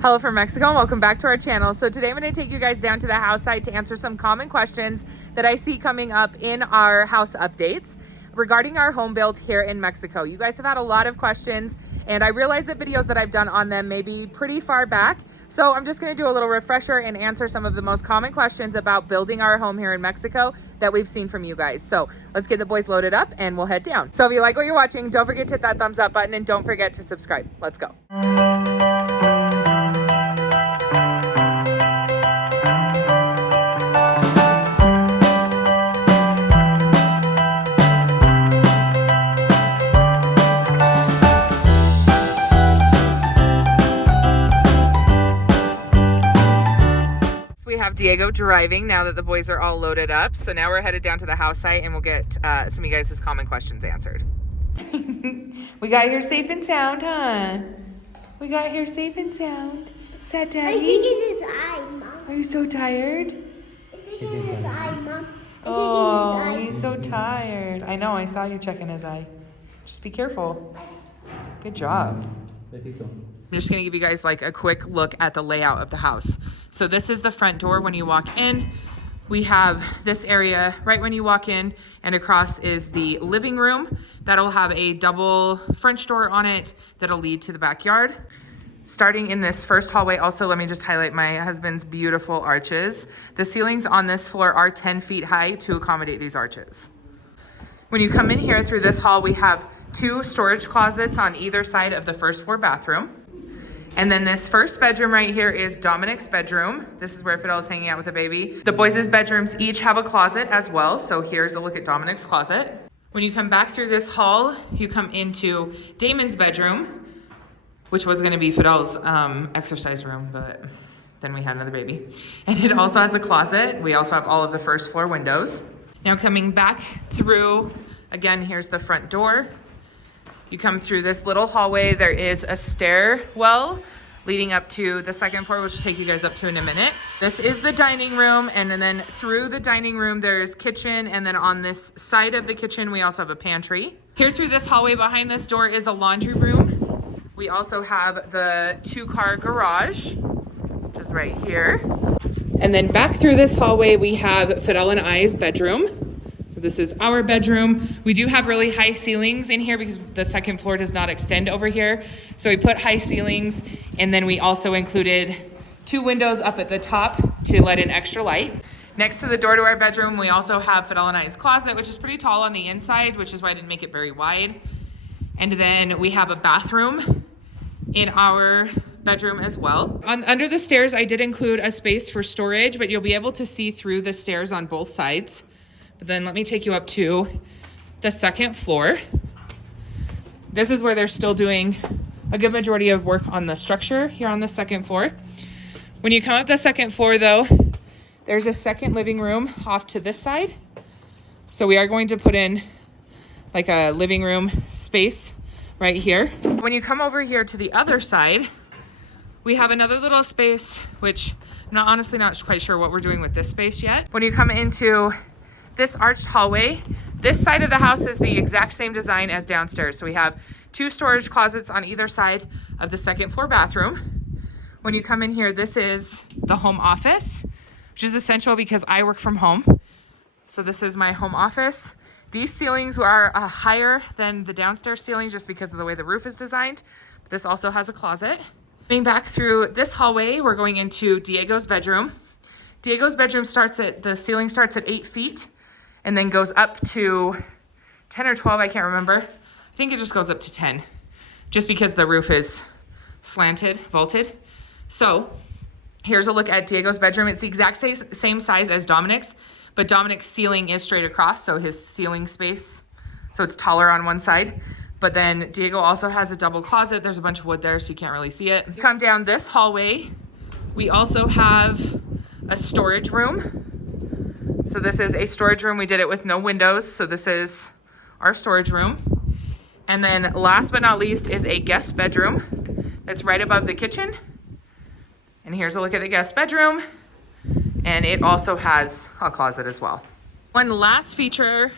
Hello from Mexico and welcome back to our channel. So today I'm going to take you guys down to the house site to answer some common questions that I see coming up in our house updates regarding our home build here in Mexico. You guys have had a lot of questions and I realize that videos that I've done on them may be pretty far back. So I'm just going to do a little refresher and answer some of the most common questions about building our home here in Mexico that we've seen from you guys. So let's get the boys loaded up and we'll head down. So if you like what you're watching, don't forget to hit that thumbs up button and don't forget to subscribe. Let's go. We have Diego driving now that the boys are all loaded up. So now we're headed down to the house site and we'll get some of you guys' common questions answered. We got here safe and sound, huh? We got here safe and sound. Is that Daddy? I'm shaking his eye, Mom. Are you so tired? I'm shaking his eye, Mom. Oh, he's so tired. I know, I saw you checking his eye. Just be careful. Good job. I'm just gonna give you guys like a quick look at the layout of the house. So this is the front door when you walk in. We have this area right when you walk in, and across is the living room. That'll have a double French door on it that'll lead to the backyard. Starting in this first hallway, also let me just highlight my husband's beautiful arches. The ceilings on this floor are 10 feet high to accommodate these arches. When you come in here through this hall, we have 2 storage closets on either side of the first floor bathroom. And then this first bedroom right here is Dominic's bedroom. This is where Fidel is hanging out with the baby. The boys' bedrooms each have a closet as well. So here's a look at Dominic's closet. When you come back through this hall, you come into Damon's bedroom, which was gonna be Fidel's exercise room, but then we had another baby. And it also has a closet. We also have all of the first floor windows. Now coming back through, again, here's the front door. You come through this little hallway, there is a stairwell leading up to the second floor, which will take you guys up to in a minute. This is the dining room, and then through the dining room, there's kitchen, and then on this side of the kitchen, we also have a pantry. Here through this hallway behind this door is a laundry room. We also have the 2-car garage, which is right here. And then back through this hallway, we have Fidel and I's bedroom. So this is our bedroom. We do have really high ceilings in here because the second floor does not extend over here. So we put high ceilings, and then we also included 2 windows up at the top to let in extra light. Next to the door to our bedroom, we also have Fidel and I's closet, which is pretty tall on the inside, which is why I didn't make it very wide. And then we have a bathroom in our bedroom as well. Under the stairs, I did include a space for storage, but you'll be able to see through the stairs on both sides. But then let me take you up to the second floor. This is where they're still doing a good majority of work on the structure here on the second floor. When you come up the second floor though, there's a second living room off to this side. So we are going to put in like a living room space right here. When you come over here to the other side, we have another little space, which I'm honestly not quite sure what we're doing with this space yet. When you come into this arched hallway, this side of the house is the exact same design as downstairs. So we have 2 storage closets on either side of the second floor bathroom. When you come in here, this is the home office, which is essential because I work from home. So this is my home office. These ceilings are higher than the downstairs ceilings just because of the way the roof is designed. But this also has a closet. Coming back through this hallway, we're going into Diego's bedroom. Diego's bedroom the ceiling starts at 8 feet. And then goes up to 10 or 12, I can't remember. I think it just goes up to 10, just because the roof is slanted, vaulted. So here's a look at Diego's bedroom. It's the exact same size as Dominic's, but Dominic's ceiling is straight across, so his ceiling space, so it's taller on one side. But then Diego also has a double closet. There's a bunch of wood there, so you can't really see it. Come down this hallway, we also have a storage room. So this is a storage room. We did it with no windows. So this is our storage room. And then last but not least is a guest bedroom that's right above the kitchen. And here's a look at the guest bedroom. And it also has a closet as well. One last feature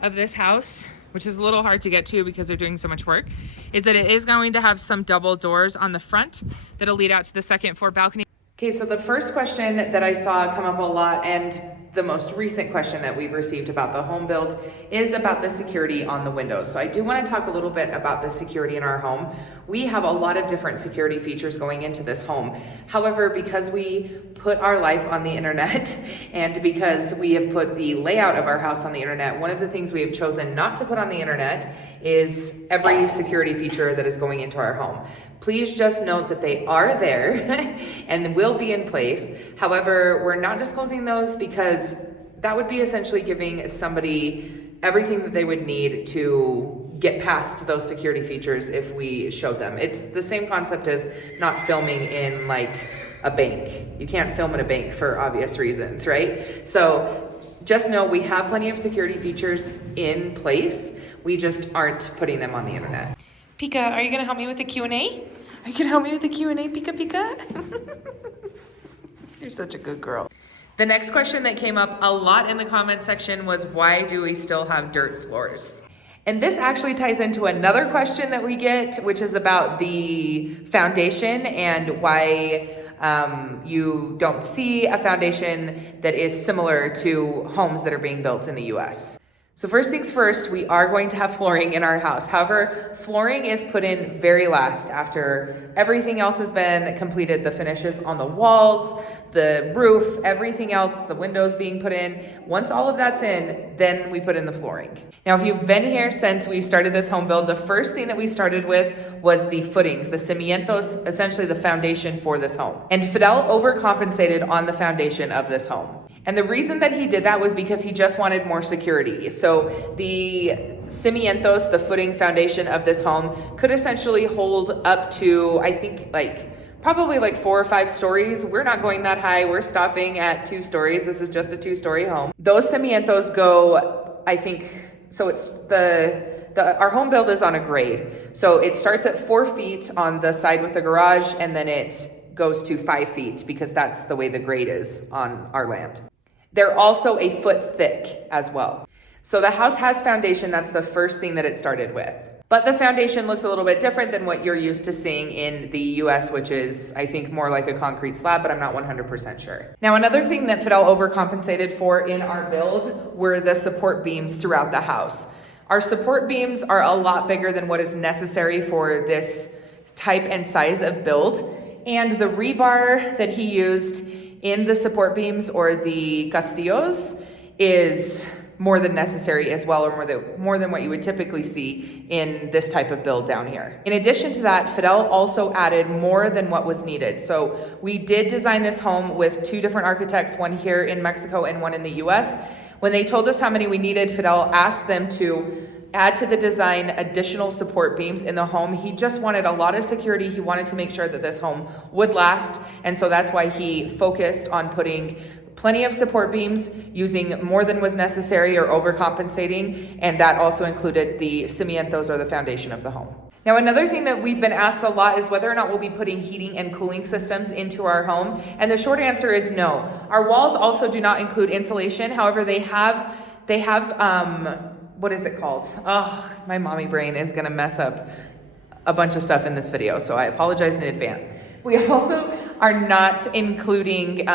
of this house, which is a little hard to get to because they're doing so much work, is that it is going to have some double doors on the front that'll lead out to the second floor balcony. Okay, so the first question that I saw come up a lot, and the most recent question that we've received about the home build, is about the security on the windows. So I do want to talk a little bit about the security in our home. We have a lot of different security features going into this home. However, because we put our life on the internet and because we have put the layout of our house on the internet, one of the things we have chosen not to put on the internet is every security feature that is going into our home. Please just note that they are there and will be in place. However, we're not disclosing those because that would be essentially giving somebody everything that they would need to get past those security features if we showed them. It's the same concept as not filming in like a bank. You can't film in a bank for obvious reasons, right? So just know we have plenty of security features in place. We just aren't putting them on the internet. Pika, are you gonna help me with the Q&A? Are you gonna help me with the Q&A, Pika Pika? You're such a good girl. The next question that came up a lot in the comment section was, why do we still have dirt floors? And this actually ties into another question that we get, which is about the foundation and why you don't see a foundation that is similar to homes that are being built in the US. So first things first, we are going to have flooring in our house. However, flooring is put in very last after everything else has been completed. The finishes on the walls, the roof, everything else, the windows being put in. Once all of that's in, then we put in the flooring. Now, if you've been here since we started this home build, the first thing that we started with was the footings, the cimientos, essentially the foundation for this home. And Fidel overcompensated on the foundation of this home. And the reason that he did that was because he just wanted more security. So the cimientos, the footing foundation of this home, could essentially hold up to, I think, probably 4 or 5 stories. We're not going that high. We're stopping at 2 stories. This is just a 2-story home. Those cimientos go, I think, so it's our home build is on a grade. So it starts at 4 feet on the side with the garage, and then it goes to 5 feet because that's the way the grade is on our land. They're also a foot thick as well. So the house has foundation. That's the first thing that it started with. But the foundation looks a little bit different than what you're used to seeing in the US, which is, I think, more like a concrete slab, but I'm not 100% sure. Now, another thing that Fidel overcompensated for in our build were the support beams throughout the house. Our support beams are a lot bigger than what is necessary for this type and size of build. And the rebar that he used in the support beams, or the castillos, is more than necessary as well, or more than what you would typically see in this type of build down here. In addition to that, Fidel also added more than what was needed. So we did design this home with 2 different architects, one here in Mexico and one in the US. When they told us how many we needed, Fidel asked them to add to the design additional support beams in the home. He just wanted a lot of security. He wanted to make sure that this home would last. And so that's why he focused on putting plenty of support beams, using more than was necessary or overcompensating. And that also included the cimientos, or the foundation of the home. Now, another thing that we've been asked a lot is whether or not we'll be putting heating and cooling systems into our home. And the short answer is no. Our walls also do not include insulation. However, they have what is it called? Oh, my mommy brain is gonna mess up a bunch of stuff in this video, so I apologize in advance. We also are not including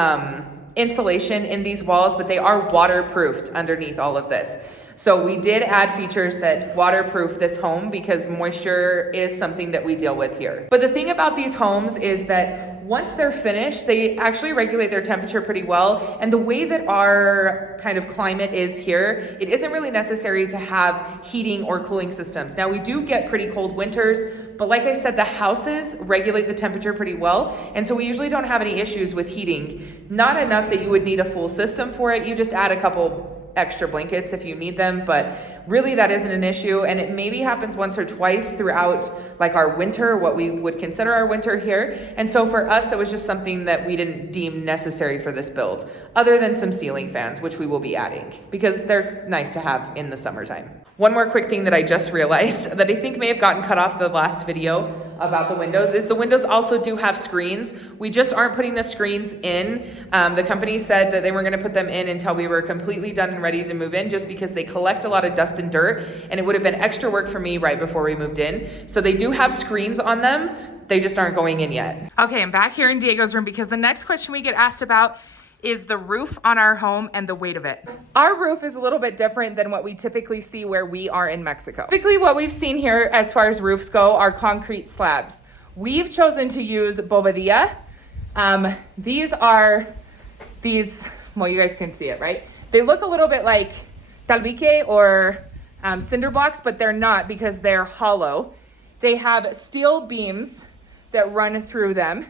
insulation in these walls, but they are waterproofed underneath all of this. So we did add features that waterproof this home because moisture is something that we deal with here. But the thing about these homes is that once they're finished, they actually regulate their temperature pretty well. And the way that our kind of climate is here, it isn't really necessary to have heating or cooling systems. Now, we do get pretty cold winters, but like I said, the houses regulate the temperature pretty well. And so we usually don't have any issues with heating. Not enough that you would need a full system for it. You just add a couple extra blankets if you need them, but really that isn't an issue. And it maybe happens once or twice throughout our winter, what we would consider our winter here. And so for us, that was just something that we didn't deem necessary for this build, other than some ceiling fans, which we will be adding because they're nice to have in the summertime. One more quick thing that I just realized that I think may have gotten cut off the last video. about the windows is the windows also do have screens. We just aren't putting the screens in. The company said that they weren't going to put them in until we were completely done and ready to move in, just because they collect a lot of dust and dirt, and it would have been extra work for me right before we moved in. So they do have screens on them. They just aren't going in yet. Okay, I'm back here in Diego's room because the next question we get asked about is the roof on our home and the weight of it. Our roof is a little bit different than what we typically see where we are in Mexico. Typically what we've seen here as far as roofs go are concrete slabs. We've chosen to use bovadilla. These, well, you guys can see it, right? They look a little bit like talbique or cinder blocks, but they're not because they're hollow. They have steel beams that run through them.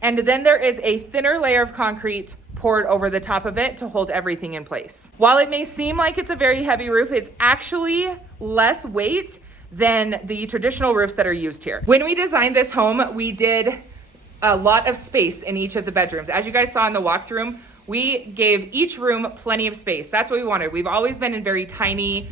And then there is a thinner layer of concrete poured over the top of it to hold everything in place. While it may seem like it's a very heavy roof, it's actually less weight than the traditional roofs that are used here. When we designed this home, we did a lot of space in each of the bedrooms. As you guys saw in the walkthrough, we gave each room plenty of space. That's what we wanted. We've always been in very tiny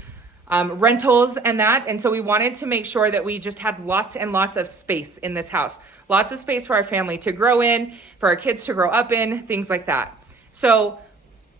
rentals and that. And so we wanted to make sure that we just had lots and lots of space in this house. Lots of space for our family to grow in, for our kids to grow up in, things like that. So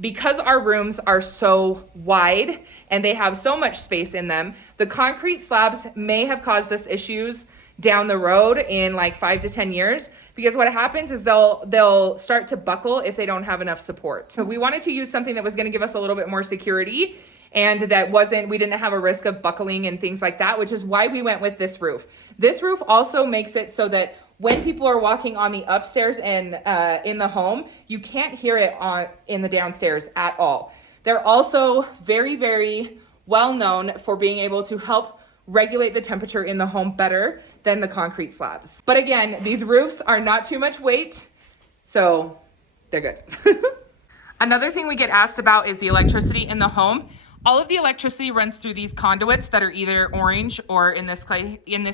because our rooms are so wide and they have so much space in them, the concrete slabs may have caused us issues down the road in like 5 to 10 years, because what happens is they'll start to buckle if they don't have enough support. So we wanted to use something that was going to give us a little bit more security, and that we didn't have a risk of buckling and things like that, which is why we went with this roof. This roof also makes it so that when people are walking on the upstairs and in the home, you can't hear it in the downstairs at all. They're also very, very well known for being able to help regulate the temperature in the home better than the concrete slabs. But again, these roofs are not too much weight, so they're good. Another thing we get asked about is the electricity in the home. All of the electricity runs through these conduits that are either orange or in this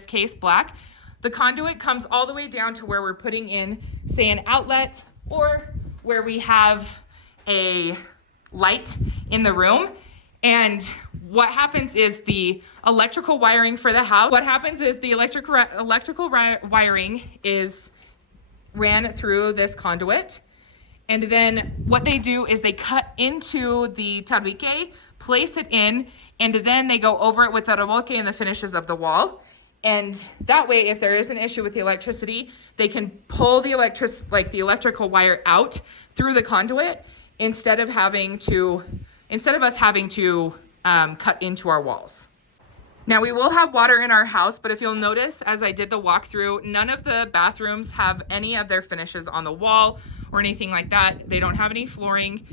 case, black. The conduit comes all the way down to where we're putting in, say, an outlet, or where we have a light in the room. And what happens is the electrical wiring for the house, electrical wiring is ran through this conduit. And then what they do is they cut into the tabique, place it in, and then they go over it with the remoque and the finishes of the wall. And that way, if there is an issue with the electricity, they can pull the electrical wire out through the conduit instead of us having to cut into our walls. Now, we will have water in our house, but if you'll notice, as I did the walkthrough, none of the bathrooms have any of their finishes on the wall or anything like that. They don't have any flooring.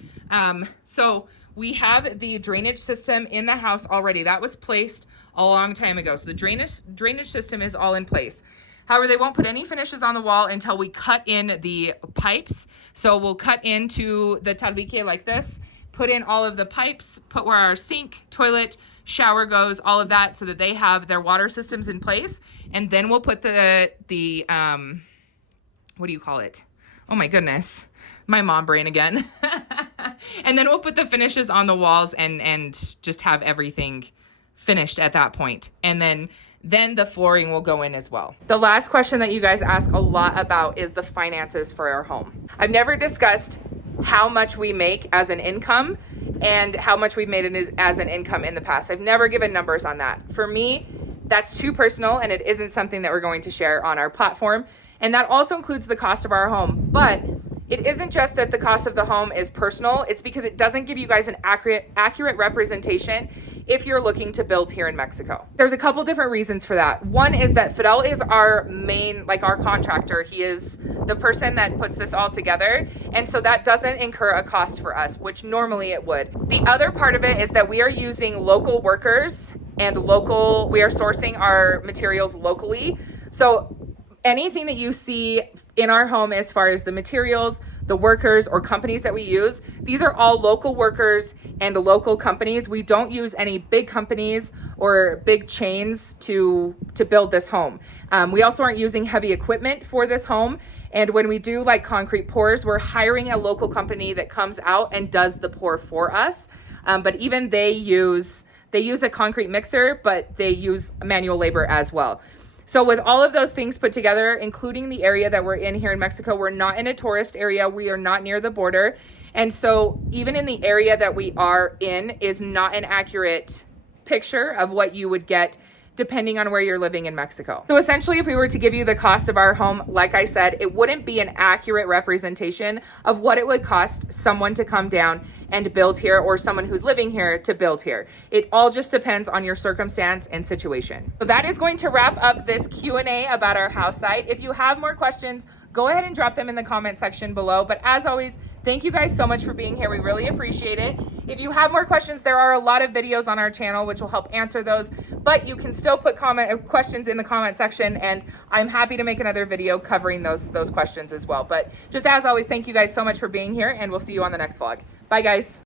So we have the drainage system in the house already. That was placed a long time ago. So the drainage system is all in place. However, they won't put any finishes on the wall until we cut in the pipes. So we'll cut into the tabique like this, put in all of the pipes, put where our sink, toilet, shower goes, all of that, so that they have their water systems in place. And then we'll put the what do you call it? Oh my goodness, my mom brain again. And then we'll put the finishes on the walls and just have everything finished at that point. And then the flooring will go in as well. The last question that you guys ask a lot about is the finances for our home. I've never discussed how much we make as an income and how much we've made as an income in the past. I've never given numbers on that. For me, that's too personal, and it isn't something that we're going to share on our platform. And that also includes the cost of our home. But it isn't just that the cost of the home is personal, it's because it doesn't give you guys an accurate representation if you're looking to build here in Mexico. There's a couple different reasons for that. One is that Fidel is our main, our contractor. He is the person that puts this all together. And so that doesn't incur a cost for us, which normally it would. The other part of it is that we are using local workers and we are sourcing our materials locally. So anything that you see in our home as far as the materials, the workers, or companies that we use, these are all local workers and local companies. We don't use any big companies or big chains to build this home. We also aren't using heavy equipment for this home. And when we do concrete pours, we're hiring a local company that comes out and does the pour for us. But even they use a concrete mixer, but they use manual labor as well. So with all of those things put together, including the area that we're in here in Mexico, we're not in a tourist area. We are not near the border. And so even in the area that we are in is not an accurate picture of what you would get depending on where you're living in Mexico. So essentially, if we were to give you the cost of our home, like I said, it wouldn't be an accurate representation of what it would cost someone to come down and build here, or someone who's living here to build here. It all just depends on your circumstance and situation. So that is going to wrap up this Q&A about our house site. If you have more questions, go ahead and drop them in the comment section below. But as always, thank you guys so much for being here. We really appreciate it. If you have more questions, there are a lot of videos on our channel which will help answer those, but you can still put questions in the comment section, and I'm happy to make another video covering those questions as well. But just as always, thank you guys so much for being here, and we'll see you on the next vlog. Bye guys.